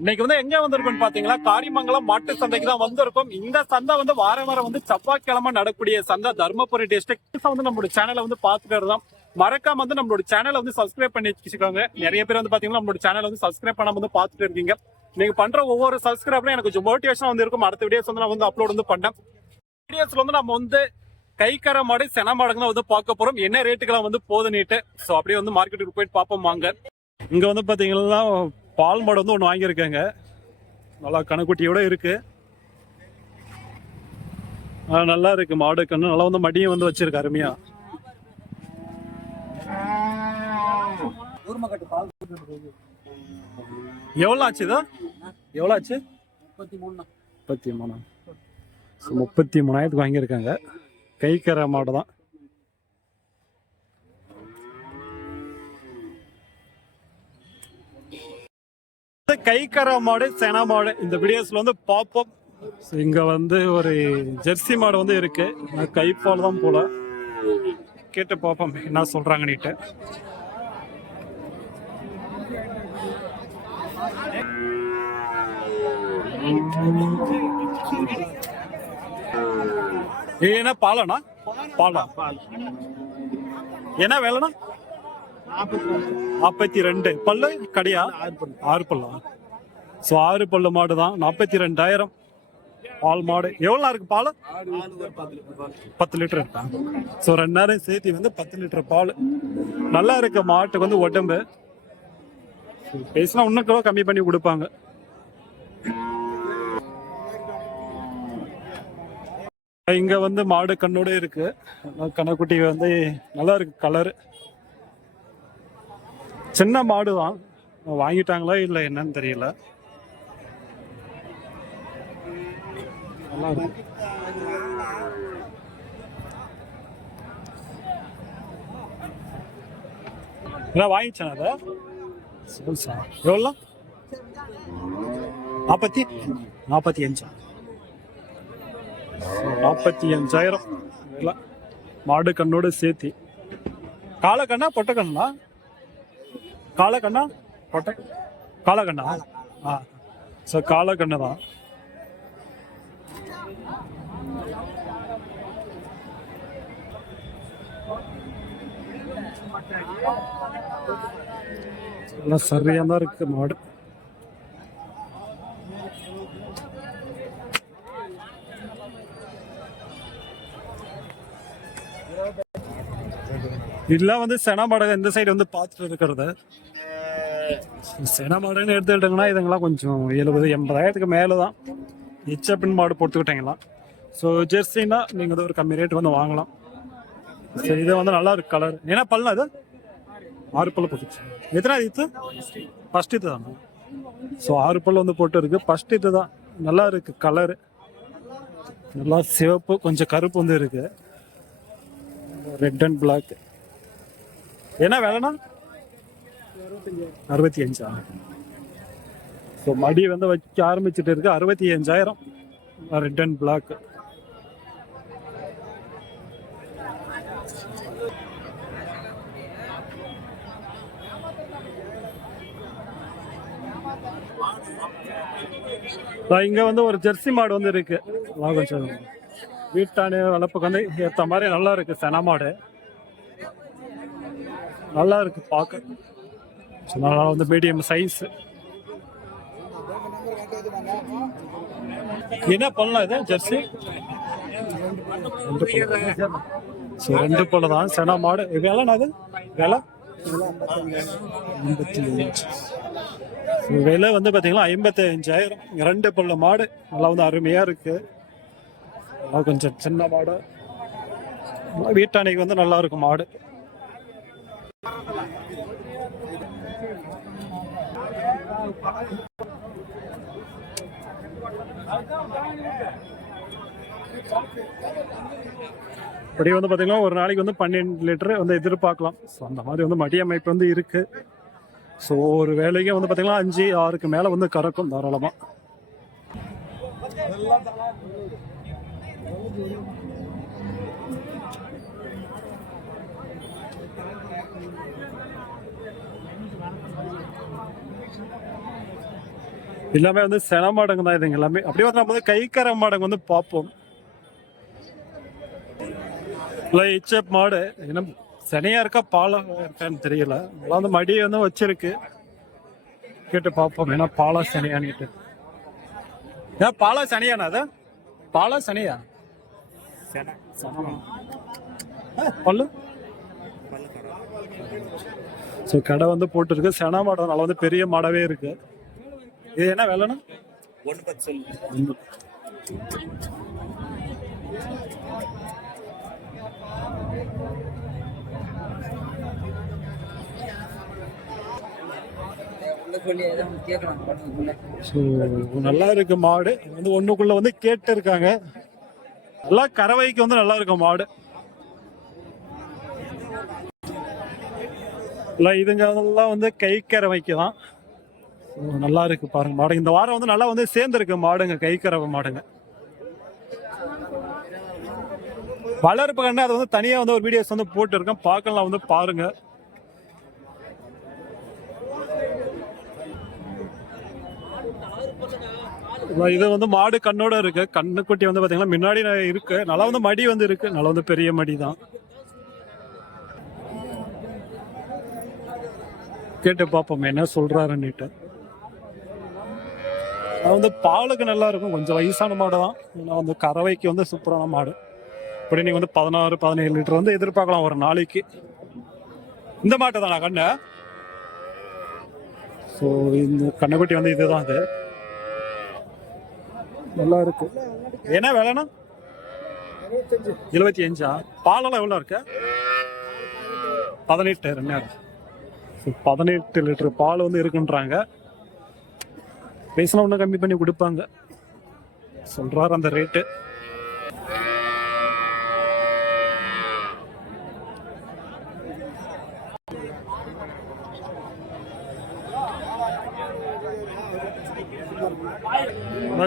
இன்னைக்கு வந்து எங்க வந்திருக்கோம் பாத்தீங்களா? காரிமங்கலம் மாட்டு சந்தைக்கு தான் வந்திருக்கோம். இந்த சந்தை வந்து வார வாரம் வந்து செவ்வாய்க்கிழமை நடக்கக்கூடிய சந்தை. தருமபுரி டிஸ்ட்ரிக்ட் வந்து நம்மளோட சேனலை வந்து பாத்துக்கிறது தான். மறக்காம வந்து நம்மளோட சேனலை வந்து சப்ஸ்கிரைப் பண்ணி வச்சுக்கோங்க. நிறைய பேர் வந்து பாத்தீங்கன்னா நம்மளோட சேனலை வந்து சப்ஸ்கிரைப் பண்ணாம வந்து பாத்துட்டு இருக்கீங்க. நீங்க பண்ற ஒவ்வொரு சப்ஸ்கிரைபரும் எனக்கு கொஞ்சம் மோட்டிவேஷன் வந்து இருக்கும். அடுத்த வீடியோஸ் வந்து நான் வந்து அப்லோட் வந்து பண்ணேன் வீடியோஸ்ல வந்து நம்ம வந்து கைக்கர மாடு சென மாடுங்க வந்து பார்க்க போறோம். என்ன ரேட்டுக்கெல்லாம் வந்து போதுனிட்டு ஸோ அப்படியே வந்து மார்க்கெட்டுக்கு போயிட்டு பார்ப்போம் வாங்க. இங்க வந்து பாத்தீங்கன்னா பால் மாடு வந்து ஒன்று வாங்கியிருக்காங்க. நல்லா கணக்குட்டியோட இருக்கு. ஆ, நல்லா இருக்கு மாடு கண்ணு. நல்லா வந்து மடியும் வந்து வச்சிருக்கு அருமையா. எவ்வளோ ஆச்சு இதா? எவ்வளோ ஆச்சு? முப்பத்தி மூணு. முப்பத்தி முப்பத்தி மூணாயிரத்துக்கு வாங்கியிருக்காங்க. கைக்கரை மாடு தான். கைக்கரை மாடு சென மாடு இந்த வீடியோஸ்ல வந்து பார்ப்போம். ஸோ இங்க வந்து ஒரு ஜெர்சி மாடு வந்து இருக்கு. கைப்பால் தான் போல. கேட்டு பார்ப்போம். என்ன சொல்றாங்கன்னுட்டு. என்ன பாலனா பாலா. என்ன வேலைனா நாற்பத்தி ரெண்டு. பல்லு? கடையா? ஆறு பல்லா? ஸோ ஆறு பல்லு மாடு தான். நாற்பத்தி ரெண்டாயிரம். பால் மாடு. எவ்வளோ இருக்கு பால்? பத்து லிட்டர். இருக்கா ஸோ ரெண்டாயிரம் சேர்த்து வந்து பத்து லிட்டர் பால். நல்லா இருக்க மாட்டுக்கு வந்து உடம்பு. பேசினா இன்னும் கிலோ கம்மி பண்ணி கொடுப்பாங்க. இங்க வந்து மாடு கண்ணோட இருக்கு. கணக்குட்டி வந்து நல்லா இருக்கு கலரு சின்ன மாடு தான். வாங்கிட்டாங்களா இல்லை என்னன்னு தெரியல. நல்லா இருக்கு என்ன வாங்கிச்சேன் அதை? எவ்வளோ? நாற்பத்தி நாற்பத்தி அஞ்சா. நாற்பத்தி அஞ்சாயிரம். மாடு கண்ணோட சேர்த்தி. காலக்கண்ணா பொட்டக்கண்ணா காலக்கண்ணா பொட்ட காலக்கண்ணா ஆ. ஸோ காலக்கண்ணு தான். எல்லாம் சரியா தான் இருக்கு மாடு. இதெல்லாம் வந்து சென இந்த சைடு வந்து பார்த்துட்டு இருக்கிறது. சென மாடுன்னு இதுங்களாம் கொஞ்சம் எழுபது எண்பதாயிரத்துக்கு மேலே தான் எச்சப்பின் மாடு போட்டுக்கிட்டீங்களா? ஸோ ஜெர்சின்னா நீங்கள் வந்து ஒரு கம்மி ரேட் வந்து வாங்கலாம். சரி இது வந்து நல்லா இருக்கு கலர் ஏன்னா பல்லா இது? ஆறு பல்லு போட்டுச்சு. எத்தனை இது? ஃபர்ஸ்ட் இது தானே. ஸோ ஆறு பல்லு வந்து போட்டு இருக்கு ஃபர்ஸ்ட் இது தான். நல்லா இருக்கு கலர் நல்லா சிவப்பு கொஞ்சம் கருப்பு வந்து இருக்கு. ரெட் அண்ட் பிளாக் என்ன வேலைண்ணா? அறுபத்தி அஞ்சா? ஸோ மடி வந்து வைக்க ஆரம்பிச்சுட்டு இருக்கு. அறுபத்தி அஞ்சாயிரம். ரெட் அண்ட் பிளாக் இங்க வந்து ஒரு ஜெர்சி மாடு வந்து இருக்கு. அதான் கொஞ்சம் வீட்டானு வளர்ப்புக்கு வந்து ஏற்ற மாதிரி நல்லா இருக்கு. சென மாடு. நல்லா இருக்கு பார்க்க நல்லா வந்து மீடியம் சைஸ் என்ன பண்ணலாம் இது ஜெர்சி? ரெண்டு பல்லு. ரெண்டு தான். சென மாடு. விலைண்ணா அது? விலை? ஐம்பத்தி அஞ்சு விலை வந்து பார்த்தீங்கன்னா ஐம்பத்தி அஞ்சாயிரம் ரெண்டு பல்லு மாடு. நல்லா வந்து அருமையாக இருக்குது நல்லா கொஞ்சம் சின்ன மாடு. வீட்டானைக்கு வந்து நல்லா இருக்கும் மாடு. இப்படி வந்து பார்த்தீங்கன்னா ஒரு நாளைக்கு வந்து பன்னெண்டு லிட்டர் வந்து எதிர்பார்க்கலாம். ஸோ அந்த மாதிரி வந்து மடி அமைப்பு வந்து இருக்கு. ஸோ ஒரு வேலைக்கு வந்து பார்த்தீங்கன்னா அஞ்சு ஆறுக்கு மேலே வந்து கறக்கும் தாராளமாக எல்லாமே வந்து சென மாடுங்க தான் இதுங்க எல்லாமே. அப்படியே வந்து நம்ம வந்து கைக்கர மாடுங்க வந்து பார்ப்போம். இல்லை இச்சப் மாடு. என்ன சனியா இருக்கா பாலம் இருக்கான்னு தெரியல. அதெல்லாம் வந்து மடி வந்து வச்சிருக்கு. கேட்டு பார்ப்போம். ஏன்னா பாலா சனியான்னுட்டு ஏன் பாலா சனியானா அது? பாலா சனியா? பல்லு? ஸோ கடை. வந்து போட்டுருக்கு. சென மாடம் நல்லா வந்து பெரிய மாடாவே இருக்கு. இது என்ன விலைண்ணா? ஒன்று பத்து சொல்லு நல்லா இருக்கு மாடு. வந்து ஒண்ணுக்குள்ள வந்து கேட்டு இருக்காங்க. நல்லா கறவைக்கு வந்து நல்லா இருக்கும் மாடு. இல்லை இதுங்க வந்து கை கறவைக்கு தான். நல்லா இருக்கு பாருங்க மாடு இந்த வாரம் வந்து நல்லா வந்து சேர்ந்துருக்கு மாடுங்க கை கறவை மாடுங்க. வளர்ப்பு கண்ணு அது வந்து தனியாக வந்து ஒரு வீடியோஸ் வந்து போட்டுருக்கேன் பார்க்கலாம் வந்து பாருங்க. இது வந்து மாடு கண்ணோட இருக்கு. கண்ணுக்குட்டி வந்து பாத்தீங்கன்னா முன்னாடி இருக்கு. நல்லா வந்து மடி வந்து இருக்கு. நல்லா வந்து பெரிய மடி தான். கேட்டு பார்ப்போம் என்ன சொல்றாருன்னுட்டு. அது வந்து பாலுக்கு நல்லா இருக்கும். கொஞ்சம் வயசான மாடு தான். ஏன்னா வந்து கறவைக்கு வந்து சூப்பரான மாடு. இப்படி நீங்க வந்து பதினாறு பதினேழு லிட்டர் வந்து எதிர்பார்க்கலாம் ஒரு நாளைக்கு. இந்த மாட்டை தானா கண்ணு? ஸோ இந்த கண்ணுக்குட்டி வந்து இதுதான் அது. நல்லா இருக்கு. என்ன வேலைனா இருபத்தி அஞ்சா? பாலெல்லாம் எவ்வளோ இருக்கு? பதினெட்டு ரெண்டு ஸோ பதினெட்டு லிட்டர் பால் வந்து இருக்குன்றாங்க. பேசினா ஒன்றும் கம்மி பண்ணி கொடுப்பாங்க. சொல்கிறார் அந்த ரேட்டு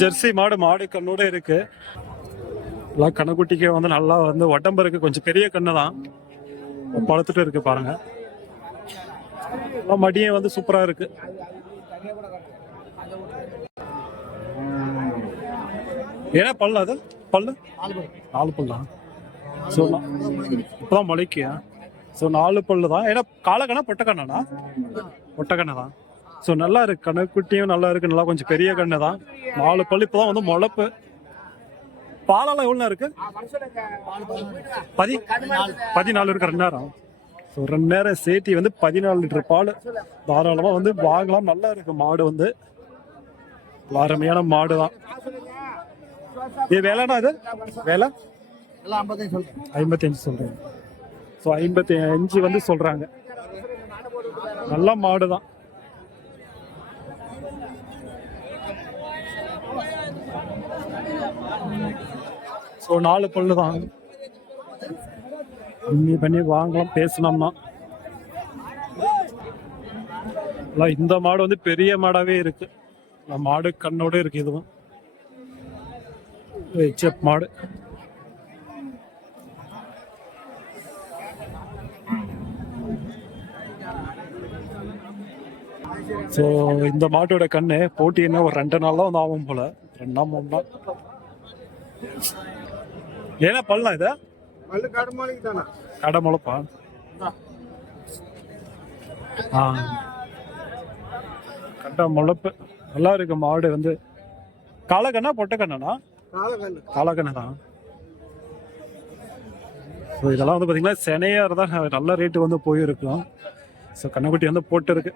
ஜெர்சி மாடு மாடு கண்ணோட இருக்கு. எல்லாம் கணக்குட்டிக்கு வந்து நல்லா வந்து உடம்பு இருக்கு. கொஞ்சம் பெரிய கண்ணு தான். பழுத்துட்டு இருக்கு பாருங்க. மடியும் வந்து சூப்பரா இருக்கு. ஏன்னா பல்லு அது? பல்லு? நாலு பல்லா? ஸோ இப்போதான் முளைக்கியா ஸோ நாலு பல்லு தான். ஏன்னா காலக்கண்ணா பொட்டக்கண்ணா பொட்டக்கண்ணை தான் ஸோ நல்லா இருக்கு. கண்ணுக்குட்டியும் நல்லா இருக்கு. நல்லா கொஞ்சம் பெரிய கண்ணு தான் நாலு பல்லு இப்போ தான் வந்து முளைப்பு. பாலெல்லாம் எவ்வளோ இருக்கு? பதி பதினாலு இருக்கு. ரெண்டு நேரம். ஸோ ரெண்டு நேரம் சேர்த்தி வந்து பதினாலு லிட்டர் பால். தாராளமாக வந்து வாங்கலாம். நல்லா இருக்கு. மாடு வந்து. அருமையான மாடு தான் இது வேலைனா இது? வேலை? எல்லாம் ஐம்பத்தையும் சொல்றேன். ஐம்பத்தி அஞ்சு சொல்றேன் ஸோ ஐம்பத்தி அஞ்சு வந்து சொல்றாங்க. நல்ல மாடு தான். ஸோ நாலு பல்லு தான். கம்மி பண்ணி வாங்கலாம் பேசினோம்னா இந்த மாடு வந்து பெரிய மாடாவே இருக்கு. இந்த மாடு கண்ணோட இருக்கு இதுவும். செப் மாடு ஸோ இந்த மாட்டோட கண்ணு போட்டி என்ன ஒரு ரெண்டு நாள் தான் வந்து ஆகும் போல. ரெண்டா மூணு நாள் ஏன்னா பல்லாம் இது? கடை முளைப்பா ஆ. கடை முளைப்பு நல்லா இருக்கு மாடு வந்து. காலக்கண்ணா பொட்டக்கண்ணா காலக்கண்ணு தான் ஸோ இதெல்லாம் வந்து பார்த்தீங்கன்னா செனையாக இருந்தால் நல்ல ரேட்டு வந்து போயிருக்கும். ஸோ கண்ணுக்குட்டி வந்து போட்டு இருக்கு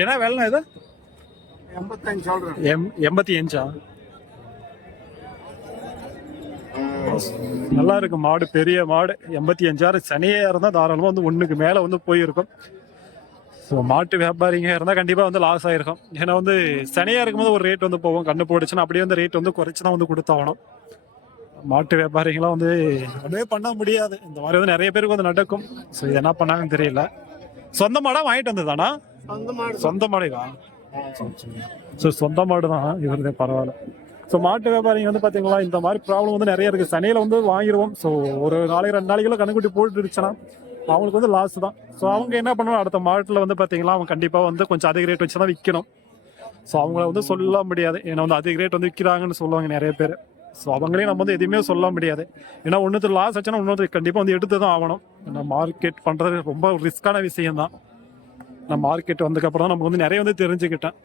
ஏன்னா வெள்ளம் இது? எண்பத்தஞ்சு சொல்றேன். எம் எண்பத்தி அஞ்சா? நல்லா இருக்கு மாடு பெரிய மாடு. எண்பத்தி அஞ்சாயிரம் சனியா இருந்தால் தாராளமாக வந்து ஒன்றுக்கு மேலே வந்து போயிருக்கும். ஸோ மாட்டு வியாபாரிங்க இருந்தால் கண்டிப்பாக வந்து லாஸ் ஆயிருக்கும். ஏன்னா வந்து சனியாக இருக்கும்போது ஒரு ரேட் வந்து போகும். கண்ணு போடுச்சுன்னா அப்படியே வந்து ரேட் வந்து குறைச்சி தான் வந்து கொடுத்தாகணும். மாட்டு வியாபாரிங்களாம் வந்து ஒன்றுமே பண்ண முடியாது. இந்த மாதிரி வந்து நிறைய பேருக்கு வந்து நடக்கும். ஸோ இது என்ன பண்ணாங்கன்னு தெரியல. சொந்த மாடா வாங்கிட்டு வந்ததானா சொந்த மாடு சொந்த மாடுவா? ஸோ சொந்த மாடு தான் இவருதே பரவாயில்ல. ஸோ மாட்டு வியாபாரிங்க வந்து பார்த்தீங்களா இந்த மாதிரி ப்ராப்ளம் வந்து நிறைய இருக்குது சனியில் வந்து வாங்கிடுவோம் ஸோ ஒரு நாளைக்கு ரெண்டு நாளைக்குள்ள கண்ணுக்குட்டி போட்டுருச்சுன்னா அவங்களுக்கு வந்து லாஸ் தான். ஸோ அவங்க என்ன பண்ணணும்? அடுத்த மாட்டில் வந்து பார்த்தீங்கன்னா அவங்க கண்டிப்பாக வந்து கொஞ்சம் அதிக ரேட் வச்சு தான் விற்கணும் ஸோ அவங்கள வந்து சொல்ல முடியாது. ஏன்னா வந்து அதிக ரேட் வந்து விற்கிறாங்கன்னு சொல்லுவாங்க நிறைய பேர். ஸோ அவங்களையும் நம்ம வந்து எதுவுமே சொல்ல முடியாது. ஏன்னா ஒன்றுத்து லாஸ் ஆச்சுன்னா இன்னொரு கண்டிப்பாக வந்து எடுத்து தான் ஆகணும். ஏன்னா மார்க்கெட் பண்ணுறது ரொம்ப ரிஸ்க்கான விஷயம் தான் நான் மார்க்கெட் வந்ததுக்கப்புறம் தான் நமக்கு வந்து நிறைய வந்து தெரிஞ்சுக்கிட்டேன்.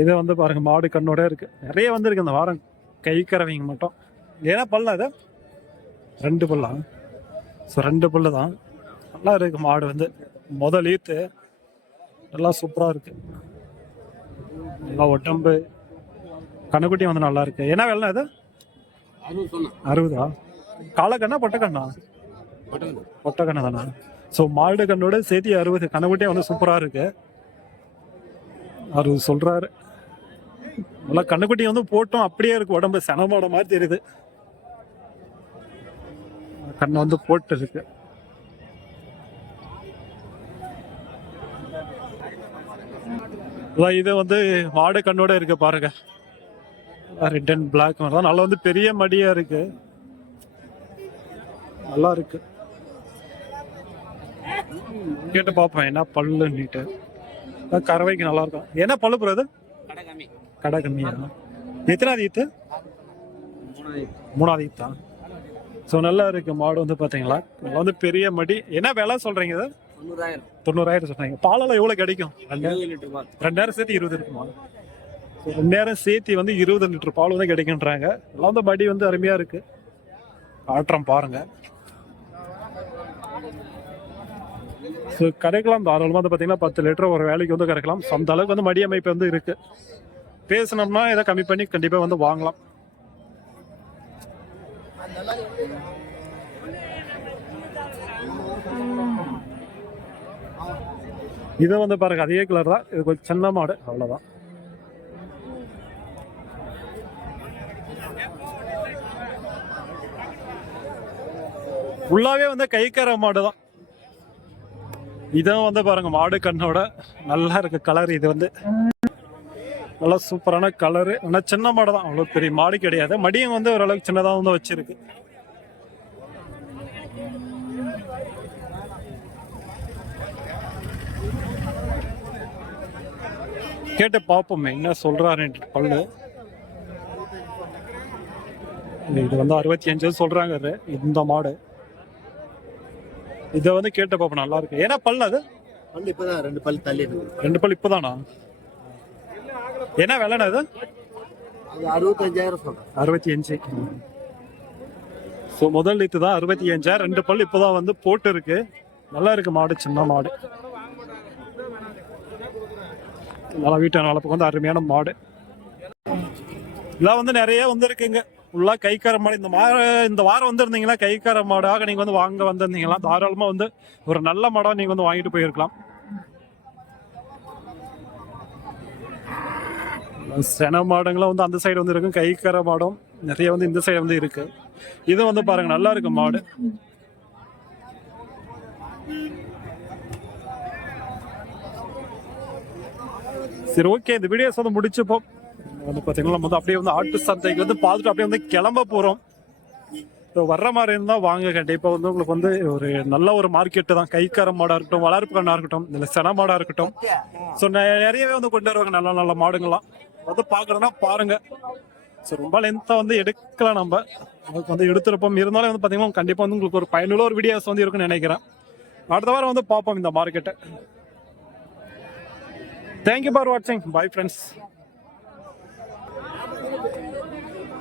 இது வந்து பாருங்க மாடு கண்ணோட இருக்கு. நிறைய வந்திருக்கு இந்த வாரம். கை கறவைங்க மட்டும். ஏன்னா பல்லா இது? ரெண்டு பல்லா. ஸோ ரெண்டு பல்லு தான். நல்லா இருக்கு மாடு வந்து. முதல் ஈத்து. நல்லா சூப்பராக இருக்கு. நல்லா உடம்பு. கண்ணுக்குட்டி வந்து நல்லா இருக்கு. என்ன வெள்ளம் இது? அறுபது? காலக்கண்ணா பொட்டக்கண்ணா பொட்டக்கண்ணா தானா? ஸோ மாடு கண்ணோட சேர்த்து அறுபது. கண்ணுக்குட்டியே வந்து சூப்பராக இருக்கு. அவர் சொல்கிறாரு நல்லா கண்ணுக்குட்டி வந்து போட்டோம். அப்படியே இருக்கு. உடம்பு சனமாட மாதிரி தெரியுது. கண்ணை வந்து போட்டு இருக்கு. அதான் இது வந்து மாடு கண்ணோட இருக்கு பாருங்க. ரெட் அண்ட் பிளாக் தான். நல்லா வந்து பெரிய மடியா இருக்கு. நல்லா இருக்கு. கேட்டு பார்ப்போம். என்ன பல்லு நீட்டு கறவைக்கு நல்லா இருக்கும் என்ன பல்லு ப்ரோ இது? கடை கம்மி கடை கம்மியா எத்தனாவது ஈத்து. மூணாவது ஈத்தா? ஸோ நல்லா இருக்கு மாடு வந்து பாத்தீங்களா? நல்லா வந்து பெரிய மடி. என்ன விலை சொல்றீங்க இது? தொண்ணூறாயிரம். சொல்றீங்க. பாலெல்லாம் எவ்வளவு கிடைக்கும்? பால். ரெண்டாயிரம் சேர்த்து இருபது இருக்குமா? So, ரெண்டாயிரம் சேர்த்து வந்து இருபது லிட்டர் பால் வந்து கிடைக்குன்றாங்க எல்லாம் வந்து மடி வந்து அருமையா இருக்கு. காட்டுறோம் பாருங்க. ஸோ கிடைக்கலாம் தாராளமாக வந்து பார்த்தீங்கன்னா பத்து லிட்டர் ஒரு வேலைக்கு வந்து கிடைக்கலாம் அந்த அளவுக்கு வந்து மடி அமைப்பு வந்து இருக்கு. பேசினோம்னா இதை கம்மி பண்ணி கண்டிப்பாக வந்து வாங்கலாம். இது வந்து பாருங்க அதே கலர் தான். இது கொஞ்சம் சின்ன மாடு அவ்வளோதான் ஃபுல்லாகவே வந்து கைக்கர மாடு தான் இதான் வந்து பாருங்க மாடு கண்ணோட நல்லா இருக்கு கலர் இது வந்து நல்லா சூப்பரான கலரு ஆனால் சின்ன மாடு தான். அவ்வளோ பெரிய மாடு கிடையாது. மடியும் வந்து ஓரளவுக்கு சின்னதாக வந்து வச்சிருக்கு. கேட்டு பார்ப்போமே என்ன சொல்கிறாருன்ட்டு பல்லு. இது வந்து அறுபத்தி அஞ்சு சொல்றாங்க இந்த மாடு. இதை வந்து கேட்டு பார்ப்போம் நல்லா இருக்கு. ஏன்னா பல்லு அது? பல்லு இப்பதான் ரெண்டு பல்லு தள்ளி ரெண்டு பல் இப்போதானா? என்ன விலைண்ணா இது? அது அறுபத்தஞ்சாயிரம் சொல்றேன். அறுபத்தி அஞ்சு. ஸோ முதல் லித்து தான் அறுபத்தி அஞ்சாயிரம். ரெண்டு பல் இப்போதான் வந்து போட்டு இருக்கு நல்லா இருக்கு மாடு சின்ன மாடு. நல்லா வீட்டு வளர்ப்புக்கு வந்து அருமையான மாடு. இதெல்லாம் வந்து நிறைய வந்திருக்குங்க. ஃபுல்லாக கைக்கார மாடு. இந்த மாடு இந்த வாரம் வந்திருந்தீங்களா? கைக்கார மாடாக நீங்க வந்து வாங்க வந்திருந்தீங்களா? தாராளமா வந்து ஒரு நல்ல மாடாக நீங்க வந்து வாங்கிட்டு போயிருக்கலாம். சென மாடுங்களும் வந்து அந்த சைடு வந்து இருக்கும் கைக்கர மாடும் நிறைய வந்து இந்த சைடு வந்து இருக்கு. இது வந்து பாருங்க நல்லா இருக்கு மாடு. சரி ஓகே இந்த வீடியோஸ் வந்து முடிச்சுப்போம். வந்து பார்த்தீங்கன்னா நம்ம வந்து அப்படியே வந்து ஆட்டு சந்தைக்கு வந்து பார்த்துட்டு அப்படியே வந்து கிளம்ப போகிறோம் இப்போ வர்ற மாதிரி இருந்தால் வாங்க கண்டிப்பாக வந்து உங்களுக்கு வந்து ஒரு நல்ல ஒரு மார்க்கெட்டு தான். கைக்கார மாடாக இருக்கட்டும் வளர்ப்பு கண்ணாக இருக்கட்டும் இல்லை சென மாடாக இருக்கட்டும். ஸோ நிறையவே வந்து கொண்டு வருவாங்க நல்ல நல்ல மாடுங்கள்லாம். வந்து பார்க்கணுன்னா பாருங்க. ஸோ ரொம்ப லென்த்தாக வந்து எடுக்கலாம் நம்ம. அதுக்கு வந்து எடுத்துருப்போம். இருந்தாலும் வந்து பார்த்தீங்கன்னா கண்டிப்பாக வந்து உங்களுக்கு ஒரு பயனுள்ள ஒரு வீடியோஸ் வந்து இருக்குன்னு நினைக்கிறேன். அடுத்த வாரம் வந்து பார்ப்போம் இந்த மார்க்கெட்டை தேங்க்யூ ஃபார் வாட்சிங் பாய் ஃப்ரெண்ட்ஸ்